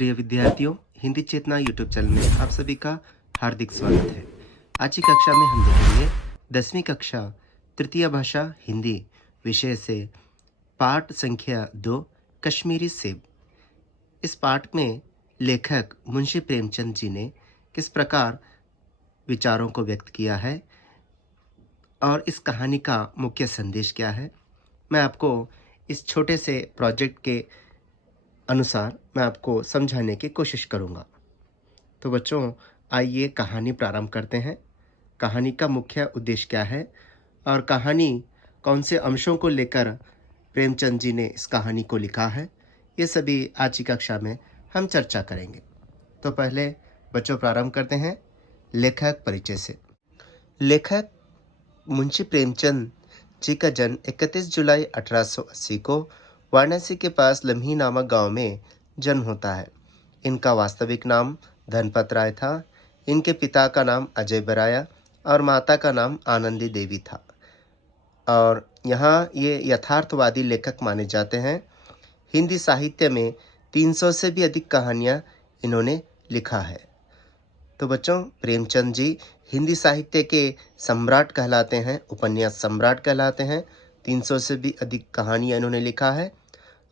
प्रिय विद्यार्थियों, हिंदी चेतना YouTube channel में आप सभी का हार्दिक स्वागत है। आज की कक्षा में हम देखेंगे 10वीं कक्षा तृतीय भाषा हिंदी विषय से पाठ संख्या 2 कश्मीरी सेब। इस पाठ में लेखक मुंशी प्रेमचंद जी ने किस प्रकार विचारों को व्यक्त किया है और इस कहानी का मुख्य संदेश क्या है, मैं आपको इस छोटे से प्रोजेक्ट के अनुसार मैं आपको समझाने की कोशिश करूंगा। तो बच्चों, आइए कहानी प्रारंभ करते हैं। कहानी का मुख्य उद्देश्य क्या है और कहानी कौन से अंशों को लेकर प्रेमचंद जी ने इस कहानी को लिखा है, ये सभी आज की कक्षा में हम चर्चा करेंगे। तो पहले बच्चों प्रारंभ करते हैं लेखक परिचय से। लेखक मुंशी प्रेमचंद जी का जन्म 31 जुलाई 1880 को वाराणसी के पास लम्ही नामक गांव में जन्म होता है। इनका वास्तविक नाम धनपत राय था। इनके पिता का नाम अजय बराया और माता का नाम आनंदी देवी था। और यहाँ ये यथार्थवादी लेखक माने जाते हैं। हिंदी साहित्य में 300 से भी अधिक कहानियाँ इन्होंने लिखा है। तो बच्चों, प्रेमचंद जी हिंदी साहित्य के सम्राट कहलाते हैं, उपन्यास सम्राट कहलाते हैं। 300 से भी अधिक कहानियाँ इन्होंने लिखा है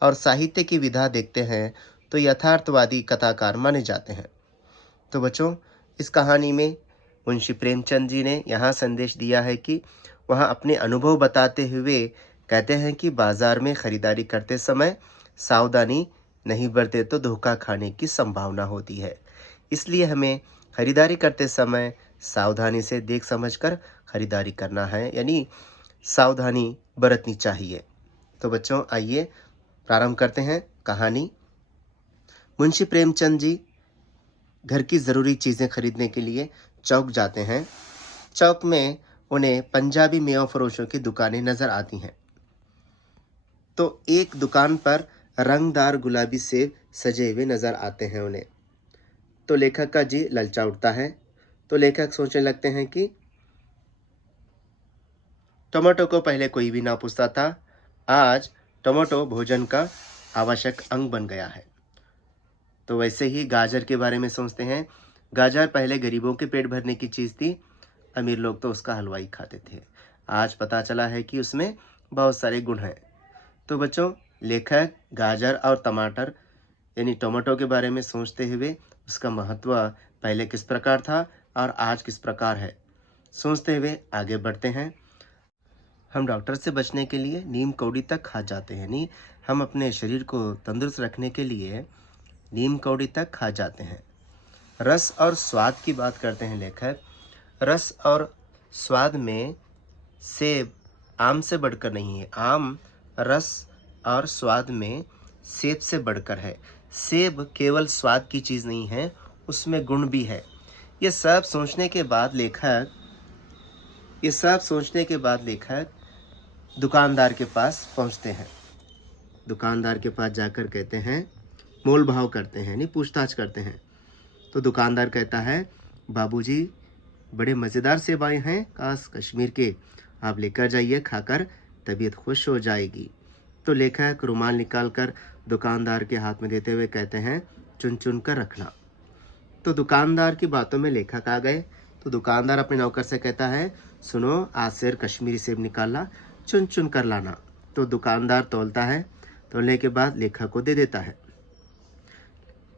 और साहित्य की विधा देखते हैं तो यथार्थवादी कथाकार माने जाते हैं। तो बच्चों, इस कहानी में मुंशी प्रेमचंद जी ने यहाँ संदेश दिया है कि वह अपने अनुभव बताते हुए कहते हैं कि बाजार में खरीदारी करते समय सावधानी नहीं बरते तो धोखा खाने की संभावना होती है। इसलिए हमें खरीदारी करते समय सावधानी से देख समझकर खरीदारी करना है, यानी सावधानी बरतनी चाहिए। तो बच्चों, आइए प्रारंभ करते हैं कहानी। मुंशी प्रेमचंद जी घर की ज़रूरी चीज़ें खरीदने के लिए चौक जाते हैं। चौक में उन्हें पंजाबी मेवा फरोशों की दुकानें नज़र आती हैं। तो एक दुकान पर रंगदार गुलाबी सेब सजे हुए नज़र आते हैं उन्हें। तो लेखक का जी ललचा उठता है। तो लेखक सोचने लगते हैं कि टमाटो को पहले कोई भी ना पूछता था, आज टमाटो भोजन का आवश्यक अंग बन गया है। तो वैसे ही गाजर के बारे में सोचते हैं। गाजर पहले गरीबों के पेट भरने की चीज़ थी, अमीर लोग तो उसका हलवा ही खाते थे। आज पता चला है कि उसमें बहुत सारे गुण हैं। तो बच्चों, लेखक गाजर और टमाटर यानी टमाटो के बारे में सोचते हुए उसका महत्व पहले किस प्रकार था और आज किस प्रकार है, सोचते हुए आगे बढ़ते हैं। हम डॉक्टर से बचने के लिए नीम कौड़ी तक खा जाते हैं, यानी हम अपने शरीर को तंदुरुस्त रखने के लिए नीम कौड़ी तक खा जाते हैं। रस और स्वाद की बात करते हैं लेखक। रस और स्वाद में सेब आम से बढ़कर नहीं है। आम रस और स्वाद में सेब से बढ़कर है। सेब केवल स्वाद की चीज़ नहीं है, उसमें गुण भी है। ये सब सोचने के बाद लेखक दुकानदार के पास पहुंचते हैं। दुकानदार के पास जाकर कहते हैं, मोल भाव करते हैं, नहीं पूछताछ करते हैं। तो दुकानदार कहता है, बाबूजी बड़े मज़ेदार सेब आए हैं, काश कश्मीर के, आप लेकर जाइए, खाकर तबीयत खुश हो जाएगी। तो लेखक रुमाल निकालकर दुकानदार के हाथ में देते हुए कहते हैं, चुन चुन कर रखना। तो दुकानदार की बातों में लेखक आ गए। तो दुकानदार अपने नौकर से कहता है, सुनो, आज से कश्मीरी सेब निकालना, चुन चुन कर लाना। तो दुकानदार तौलता है, तौलने के बाद लेखक को दे देता है।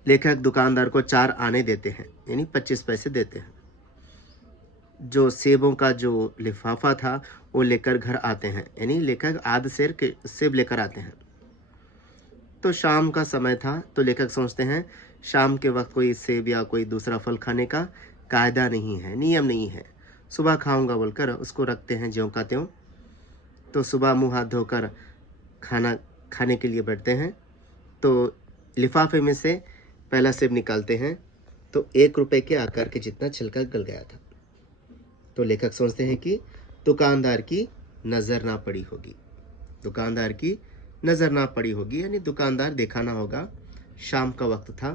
लेखक दुकानदार को 4 आने देते हैं, यानी 25 पैसे देते हैं। जो सेबों का जो लिफाफा था वो लेकर घर आते हैं, यानी लेखक आध सेर के सेब लेकर आते हैं। तो शाम का समय था। तो लेखक सोचते हैं, शाम के वक्त कोई सेब या कोई दूसरा फल खाने का कायदा नहीं है, नियम नहीं है, सुबह खाऊंगा बोलकर उसको रखते हैं ज्यों का त्यों। तो सुबह मुंह हाथ धोकर खाना खाने के लिए बैठते हैं। तो लिफाफे में से पहला सेब निकालते हैं तो 1 रुपए के आकार के जितना छिलका गल गया था। तो लेखक सोचते हैं कि दुकानदार की नज़र ना पड़ी होगी, दुकानदार की नज़र ना पड़ी होगी, यानी दुकानदार देखा ना होगा, शाम का वक्त था,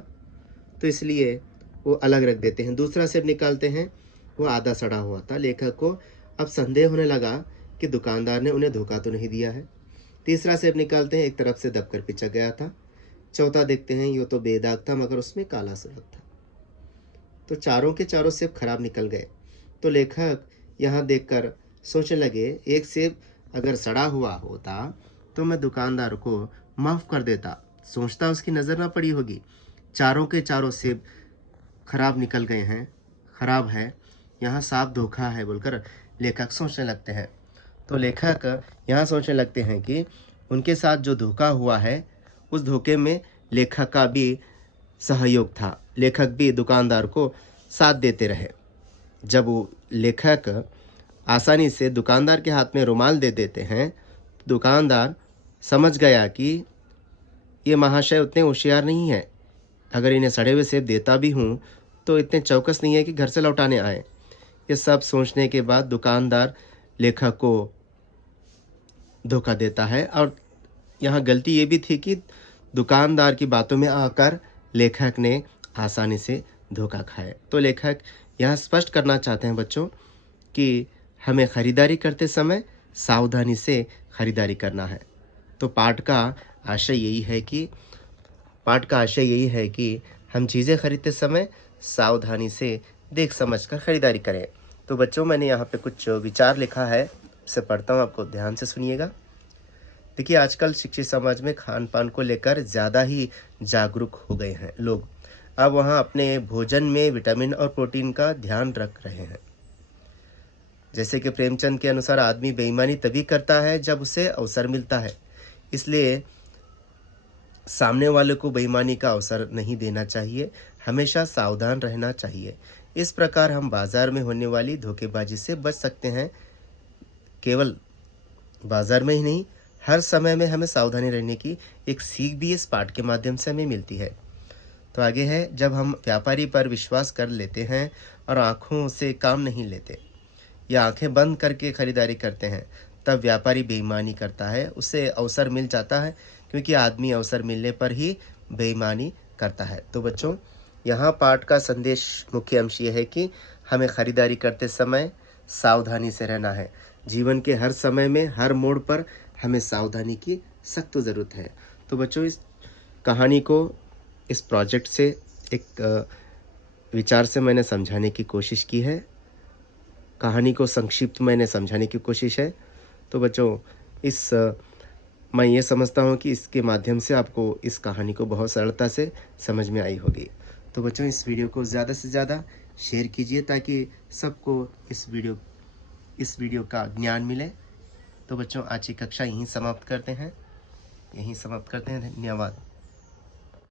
तो इसलिए वो अलग रख देते हैं। दूसरा सेब निकालते हैं, वो आधा सड़ा हुआ था। लेखक को अब संदेह होने लगा कि दुकानदार ने उन्हें धोखा तो नहीं दिया है। तीसरा सेब निकालते हैं, एक तरफ से दबकर पिचक गया था। चौथा देखते हैं, यो तो बेदाग था मगर उसमें काला सुराख था। तो चारों के चारों सेब खराब निकल गए। तो लेखक यहाँ देखकर सोचने लगे, एक सेब अगर सड़ा हुआ होता तो मैं दुकानदार को माफ कर देता, सोचता उसकी नज़र ना पड़ी होगी। चारों के चारों सेब खराब निकल गए हैं, खराब है, यहाँ साफ धोखा है बोलकर लेखक सोचने लगते हैं। तो लेखक यहाँ सोचने लगते हैं कि उनके साथ जो धोखा हुआ है उस धोखे में लेखक का भी सहयोग था। लेखक भी दुकानदार को साथ देते रहे। जब वो लेखक आसानी से दुकानदार के हाथ में रुमाल दे देते हैं, दुकानदार समझ गया कि ये महाशय उतने होशियार नहीं है। अगर इन्हें सड़े हुए सेब देता भी हूँ तो इतने चौकस नहीं है कि घर से लौटाने आए। ये सब सोचने के बाद दुकानदार लेखक को धोखा देता है। और यहाँ गलती ये भी थी कि दुकानदार की बातों में आकर लेखक ने आसानी से धोखा खाया। तो लेखक यहाँ स्पष्ट करना चाहते हैं बच्चों कि हमें खरीदारी करते समय सावधानी से खरीदारी करना है। तो पाठ का आशय यही है कि हम चीज़ें खरीदते समय सावधानी से देख समझ कर खरीदारी करें। तो बच्चों, मैंने यहाँ पे कुछ विचार लिखा है, उसे पढ़ता हूँ, आपको ध्यान से सुनिएगा। देखिए, आजकल शिक्षित समाज में खान पान को लेकर ज़्यादा ही जागरूक हो गए हैं लोग। अब वहाँ अपने भोजन में विटामिन और प्रोटीन का ध्यान रख रहे हैं। जैसे कि प्रेमचंद के अनुसार आदमी बेईमानी तभी करता है जब उसे अवसर मिलता है, इसलिए सामने वाले को बेईमानी का अवसर नहीं देना चाहिए, हमेशा सावधान रहना चाहिए। इस प्रकार हम बाजार में होने वाली धोखेबाजी से बच सकते हैं। केवल बाजार में ही नहीं, हर समय में हमें सावधानी रहने की एक सीख भी इस पाठ के माध्यम से हमें मिलती है। तो आगे है, जब हम व्यापारी पर विश्वास कर लेते हैं और आंखों से काम नहीं लेते या आंखें बंद करके खरीदारी करते हैं, तब व्यापारी बेईमानी करता है। उसे अवसर मिल जाता है, क्योंकि आदमी अवसर मिलने पर ही बेईमानी करता है। तो बच्चों, यहाँ पाठ का संदेश, मुख्य अंश ये है कि हमें खरीदारी करते समय सावधानी से रहना है। जीवन के हर समय में, हर मोड़ पर हमें सावधानी की सख्त ज़रूरत है। तो बच्चों, इस कहानी को, इस प्रोजेक्ट से एक विचार से मैंने समझाने की कोशिश की है। कहानी को संक्षिप्त मैंने समझाने की कोशिश है। तो बच्चों, मैं ये समझता हूँ कि इसके माध्यम से आपको इस कहानी को बहुत सरलता से समझ में आई होगी। तो बच्चों, इस वीडियो को ज़्यादा से ज़्यादा शेयर कीजिए ताकि सबको इस वीडियो का ज्ञान मिले। तो बच्चों, आज की कक्षा यहीं समाप्त करते हैं। धन्यवाद।